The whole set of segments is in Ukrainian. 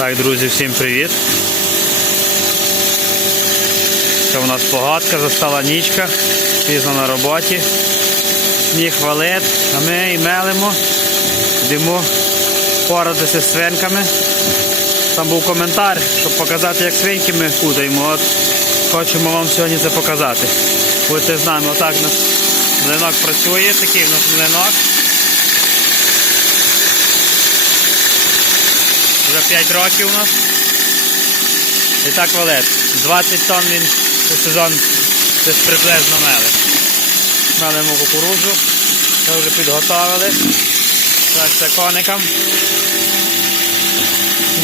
Так, друзі, всім привіт. Це у нас погадка, застала нічка, пізно на роботі. Сніг валить, а ми і мелимо, йдемо порадитися з свинками. Там був коментар, щоб показати, як свиньки ми кудаємо. От хочемо вам сьогодні це показати. Будьте з нами, отак у нас млинок працює, такий у нас млинок. Вже 5 років у нас. І так валет. 20 тонн він у сезон десь приблизно мели. Мелимо кукурудзу. Це вже підготовили. Так, це коникам.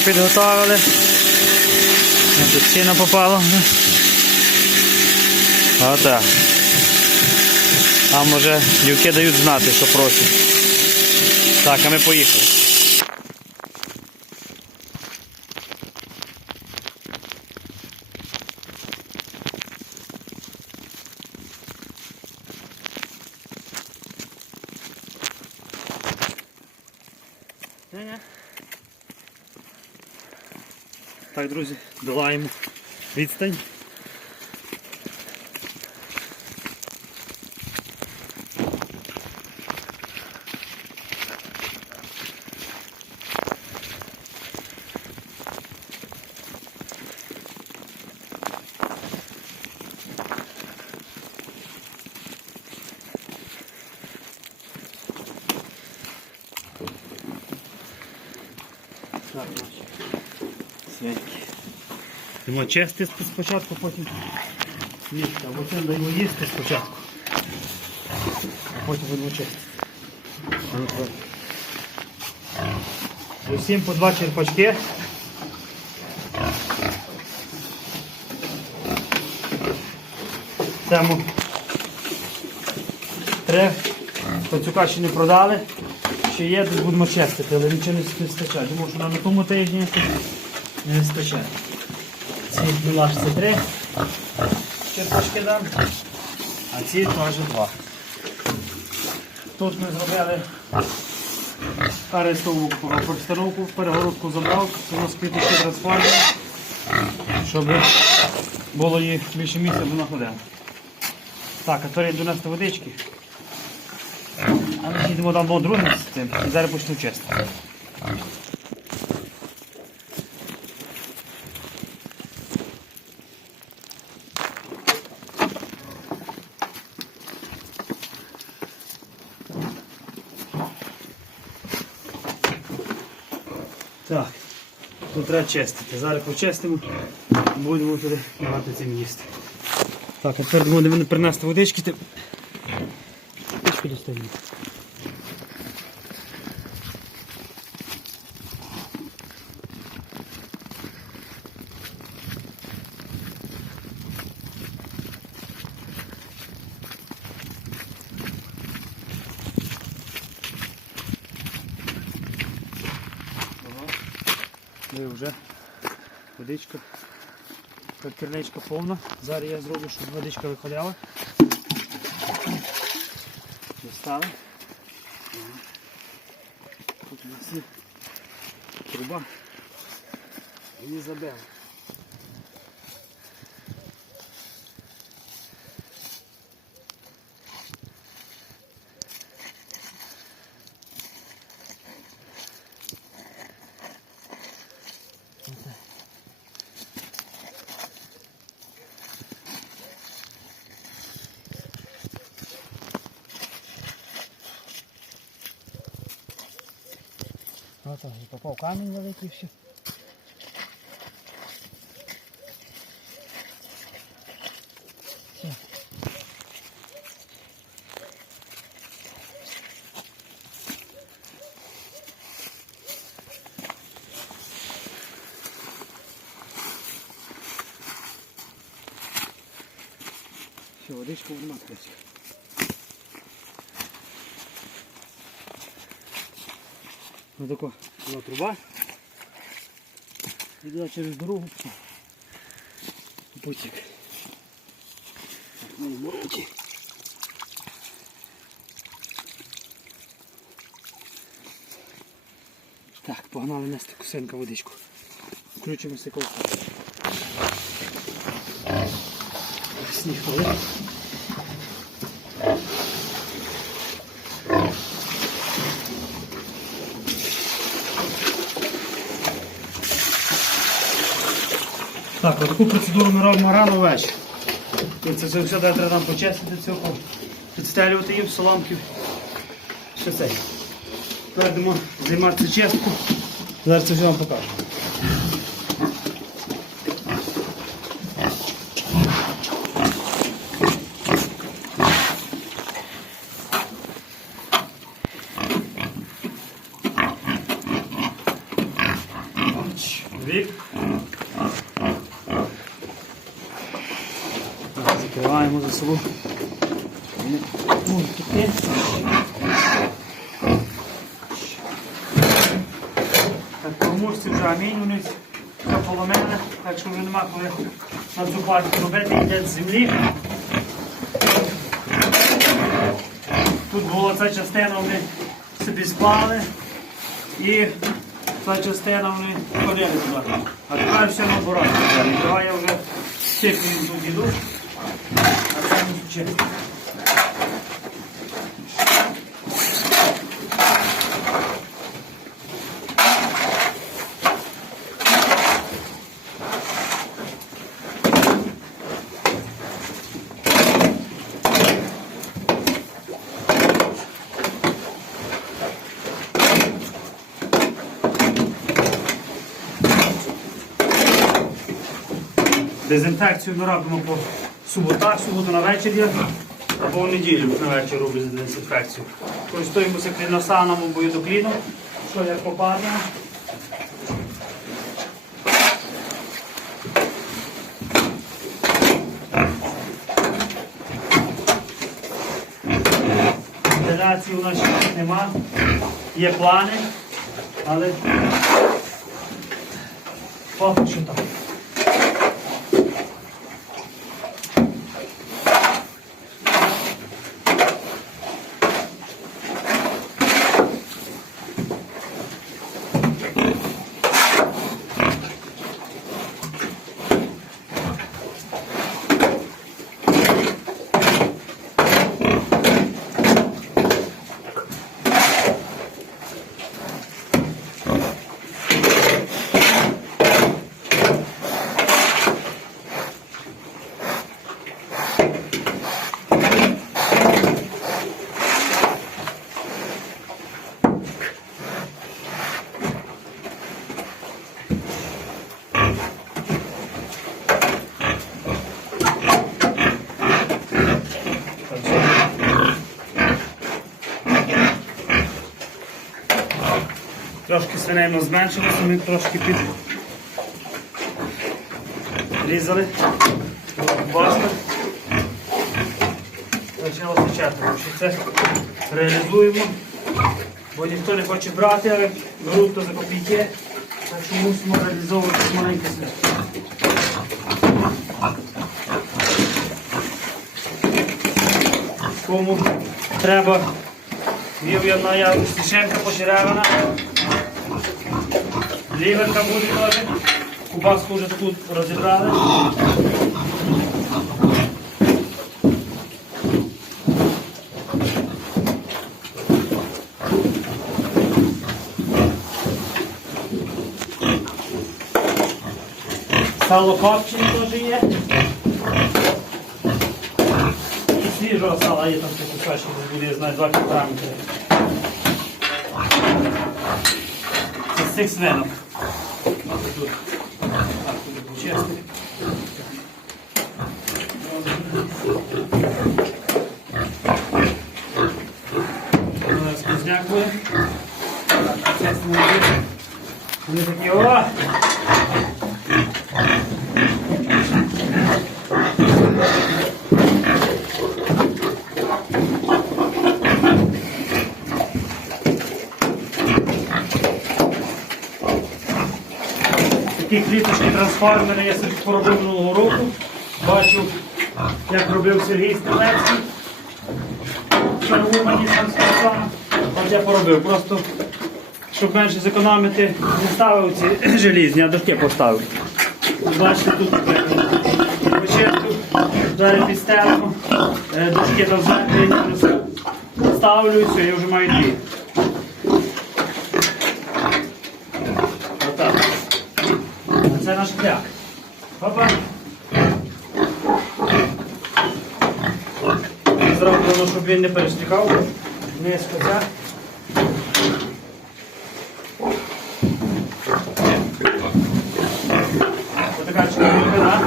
Підготовили. Тут сіно попало. Отак. А може дівки дають знати, що просять. Так, а ми поїхали. Так, друзі, долаємо відстань. Так, наші свинки. Йому чисти спочатку, потім їсти. Або це даємо їсти спочатку. А потім будемо чистити. А. Усім по два черпачки. Цьому три пацюка ще не продали. Ще є, тут будемо чистити, але нічого не вистачає. Тому що нам на тому тижні не вистачає. Ці мілашці три черпачки дам, а ці теж два. Тут ми зробили арестову перестановку, перегородку забрав, нас квіточки трансформи, щоб було їх більше місця до находили. Так, а тепер йду нести водички. А ми йдемо до другим з цим і зараз почну чистити. Так, тут треба чистити. Зараз почистимо, будемо туди давати цим їсти. Так, тепер будемо принести водички. Водичку достаємо. Ми вже водичка, керничка повна. Зараз я зроблю, щоб водичка вихваляла. Достали. Тут у нас є труба. І забили. Ну то, і попав камінь великий. Все. Все, водичку в матриці. Ну тако була труба. Іде через дорогу. Потік. Так, ну і. Так, погнали нести кусенка водичку. Включимо секунду. Сніг валить. Так, таку процедуру ми робимо рано ввечері. Це все все треба нам почистити цього, підстелювати їм соломків. Ще цей. Зараз будемо займатися чистку. Зараз це все вам покажу. Вік. Так, Закриваємо за собою. Так, вже амінь, вони все поломили, так що вже нема коли на цю партію робити, йде з землі. Тут була ця частина, вони собі спали і ця частина вони ходили туди. А тепер все наоборот. Давай я вже сипаю тут іду, а це не чисто. Дезінфекцію суботах, суботу на вечір є, або в неділю на вечір робимо дезінфекцію. Користуємося кліносаном або єдокліном, що як попадає. Вентиляції у нас ще нема. Є плани, але поки що так. Ми зменшилося, ми трошки під різали. Бачите? Почалося четверо. Це реалізуємо, бо ніхто не хоче брати, але беруть то за копійки, так що мусимо реалізовувати маленьке свято. Кому треба Вів я наявності шенка почеревана. Ліверка буде теж. Кубаску вже тут розібрали. Сало копчене теж є. І свіжого сала є там кусочок, буде, знаю, 2 кг. Це з свинок. Тут. Чистимо буде. Вони такі, о! Такі кліточки трансформери я собі поробив минулого року. Бачу, як робив Сергій Стрілецький. Чергу мені сам сказав. От я поробив. Просто щоб менше зекономити, не ставив ці желізні, а дошки поставив. Бачите, тут початку, зараз підстелимо, е, дошки до землі, ставлю і все, я вже маю дві. Отак. А це наш. Опа. Зроблено, щоб він не переслікав. Низько так. Отака чеканка.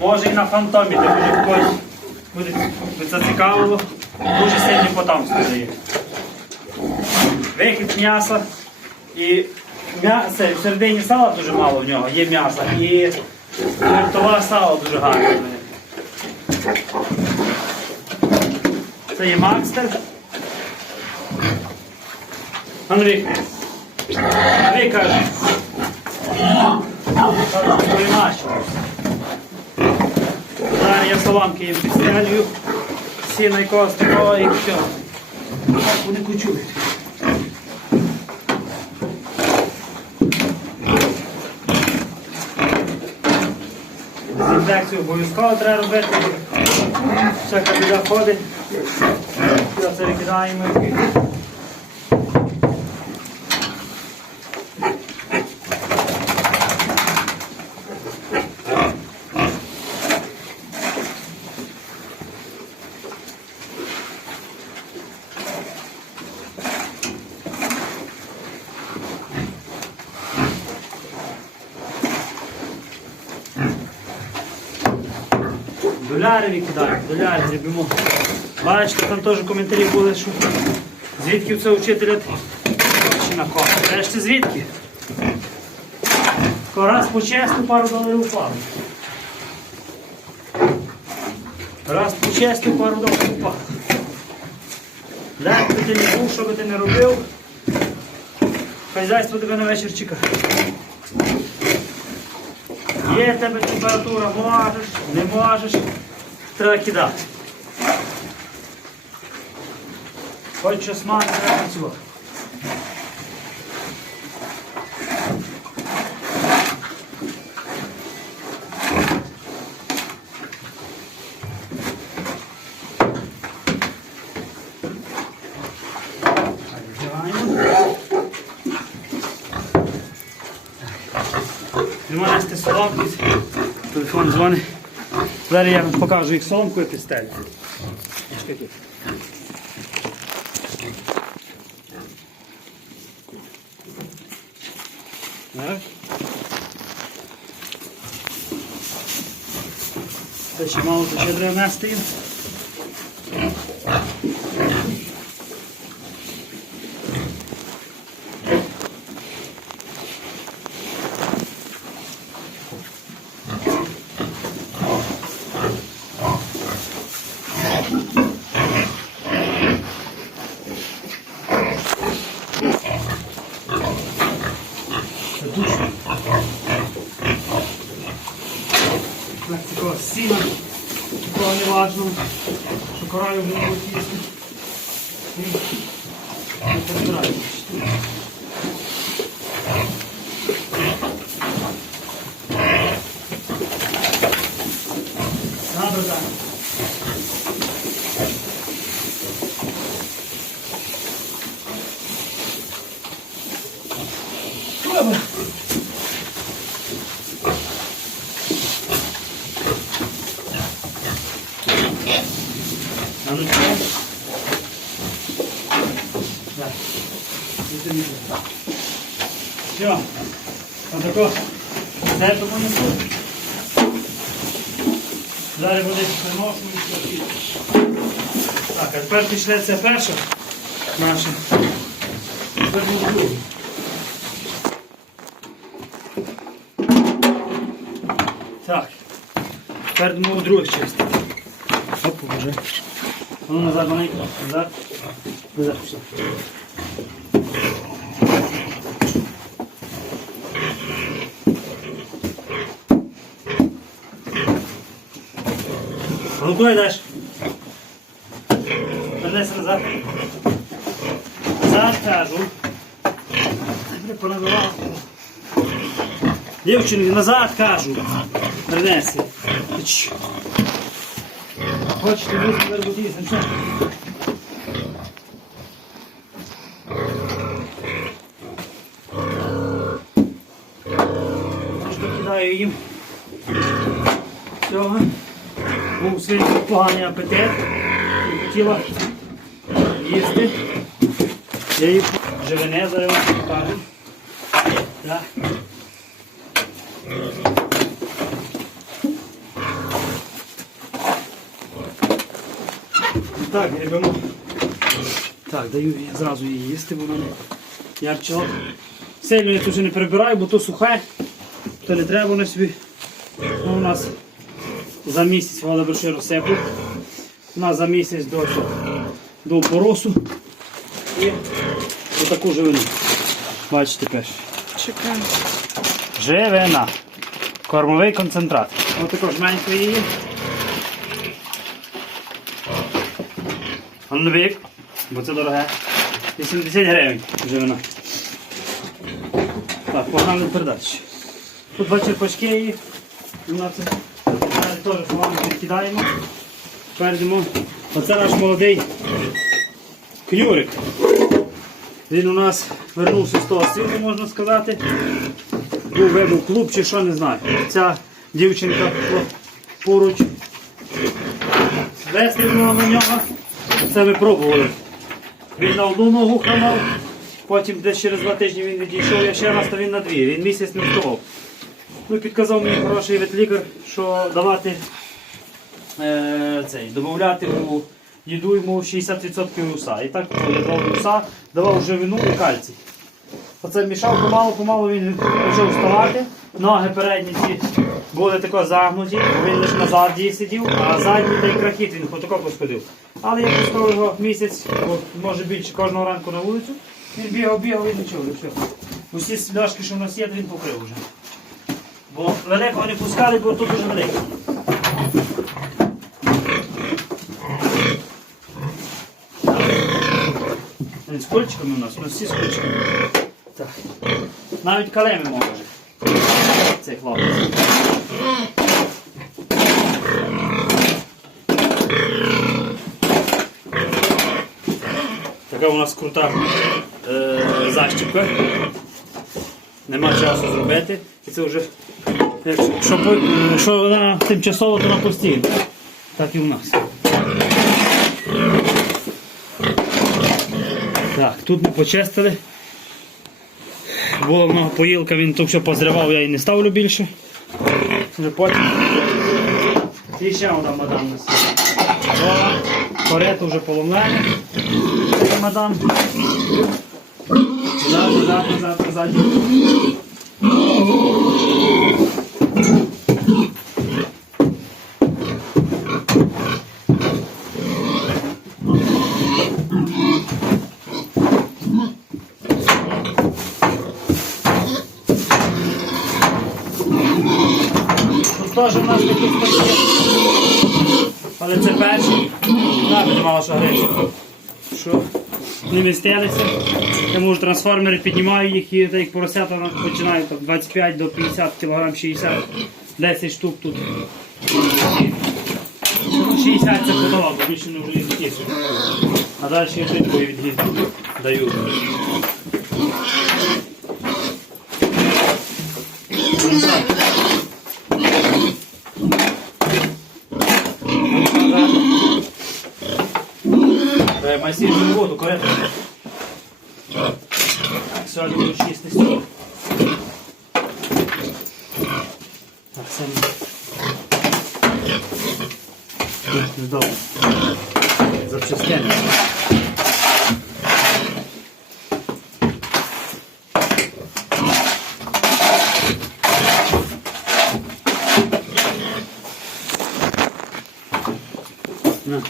Може і на фантомі, де буде когось буде зацікавило. Дуже сильний потомство дає. Викид м'яса і м'ясо, в середині сала дуже мало в нього, є м'яса. І вертова сало дуже мене. Це є Макстер. Андрій. Андрій каже. Зараз я соломки їм підстелюю. Сіно якогось такого і все. Так вони кучують. Дезінфекцію обов'язково треба робити. Всяка біда ходить. Все це викидаємо. Доляри викидаємо, доляри гребемо. Бачите, там теж коментарі були, що звідки це вчителя чи на кого. Решті звідки? Раз по честу пару доларів впало. Раз по честу пару доларів впало. Де б ти не був, що би ти не робив, хазяйство тебе на вечір чекає. Є в тебе температура, можеш, не можеш, треба кидати. Хоч щось мати, треба працювати. Нема нести соломки, телефон дзвонить. Зараз я вам покажу їх соломкою. Так. Це ще мало, ще треба нести такого сіна, такого не важного, що кораю вже не перебираю. Надо так. Добре. Іди. Все. Отако. Це тому не тут. Зараз буде і. Так, а тепер пішли це перше наше. Тепер буде друге. Так. Тепер думаю друге чисто. Оп, вже. Ну назад маленько. Назад. Назад пішли. ну куди йдеш? Вернися назад. Назад кажу. Добре, поназивав. Дівчинки, назад кажу. Вернеться. Чш. Хочете вийти вербутися, що? Трошки кидаю їм. Цього. Був свій поганий апетит. Хотіла їсти. Я їх живене зараз. Так. Так, гребемо. Так, даю я зразу її їсти, бо в мене ярчало. Сильно я тут вже не прибираю, бо то сухе, то не треба воно собі. Ну, у нас за місяць вода броши розсиплю. У нас за місяць до, до поросу і отаку живину. Бачите перше. Чекаю. Живина. Кормовий концентрат. Ось також жменько її. А ну вік, бо це дороге. 80 гривень живина. Так, погнали передачі. Тут два черпачки її. У нас теж помалу відкидаємо. Перейдемо. Оце наш молодий кнюрик. Він у нас вернувся з того світу, можна сказати. Був вибув клуб чи що, не знаю. Ця дівчинка поруч висліднула на нього. Це ми пробували. Він на одну ногу хромав, потім десь через два тижні він відійшов, я ще раз, то він на дві. Він місяць не вставав. Ну, підказав мені хороший ветлікар, що давати е, цей, додати у їду йому 60% уса. І так я давав уса, давав живину і кальцій. Оце мішав помалу, помалу він почав вставати. Ноги передні ці були тако загнуті, він лише назад її сидів, а задній той крахіт він отако посходив. Але я пускав його місяць, бо може більше кожного ранку на вулицю. Він бігав, бігав і нічого. Усі сляшки, що в нас є, він покрив вже. Бо великого не пускали, бо тут дуже великий. З кульчиками у нас, нас всі з кульчиками. Так. Навіть калеми може. Цей хлопець. Така у нас крута е, защіпка. Нема часу зробити. І це вже е, що вона тимчасово, то на постійно. Так і у нас. Так, тут ми почистили. Була в поїлка, він тут все позривав, я її не ставлю більше. Вже потім. І ще одна мадам нас. корето вже поломлене. Мадам. Назад, назад, назад, назад. Теж у нас такі спочатки. Але це перші. Набити мало що гречі. Що? Не містилися. Я можу трансформери піднімаю їх і так як поросята на- починають там, 25 до 50 кг 60, 10 штук тут. Ну, 60 це подавав, бо більше не вже тісу. А далі я житкою відгід даю. Ну, так. Е, воду, коректно. Так, сразу буду чисти стіл. Так, сами. Ждав. Запчастини. На.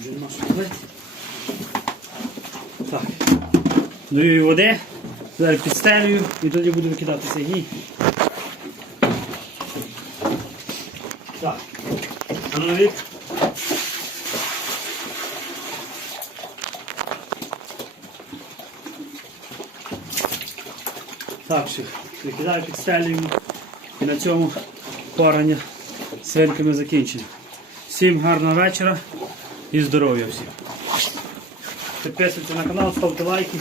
Вже нема що робити. Так. Даю води, зараз підстелюю і тоді буду викидати цей гній. Так. А ну навіть. Так, ще викидаю, підстелюємо. І на цьому порання з свинками закінчено. Всім гарного вечора і здоров'я всім. Підписуйтесь на канал, ставте лайки.